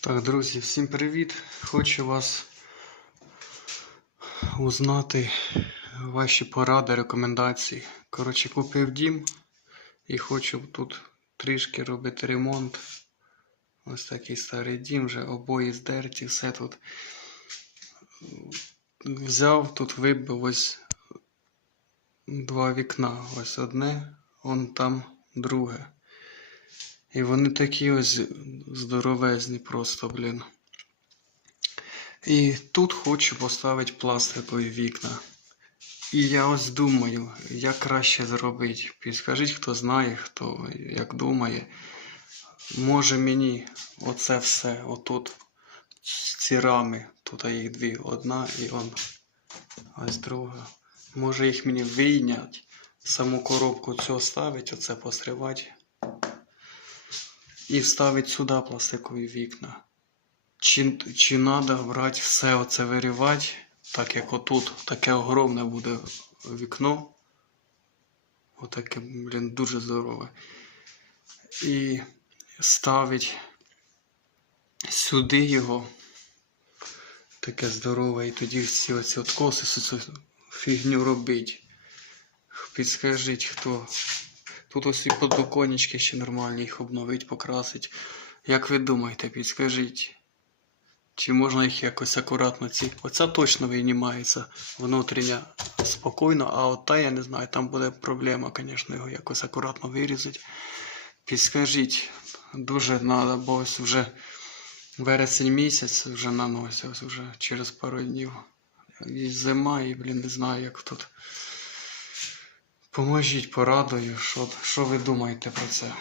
Так, друзі, всім привіт! Хочу вас узнати ваші поради, рекомендації. Коротше, купив дім і хочу тут трішки робити ремонт. Ось такий старий дім, вже обої здерті, все тут. Взяв, тут вибив ось два вікна. Ось одне, он там друге. І вони такі ось здоровезні просто, блін. І тут хочу поставити пластикові вікна. І я ось думаю, як краще зробити. Підскажіть, хто знає, хто як думає. Може мені оце все, отут, ці рами, тут їх дві, одна і он, ось друга. Може їх мені вийняти, саму коробку цю оставити, оце посривати і вставити сюди пластикові вікна. Чи, чи треба брати все оце вирівати, так як отут, таке огромне буде вікно. Отаке, блін, дуже здорове. І ставить сюди його. Таке здорове, і тоді всі оці откоси, фігню робить. Підскажіть, хто. Тут ось і подоконнички ще нормальні, їх обновить, покрасить. Як ви думаєте, підскажіть? Чи можна їх якось акуратно ці. Оця точно винімається внутрішня спокійно, а от та я не знаю, там буде проблема, звісно, його якось акуратно вирізати. Підскажіть, дуже треба, бо ось вже вересень місяць вже на ось вже через пару днів. І зима, і, блін, не знаю, як тут. Поможіть порадою, що, що ви думаєте про це?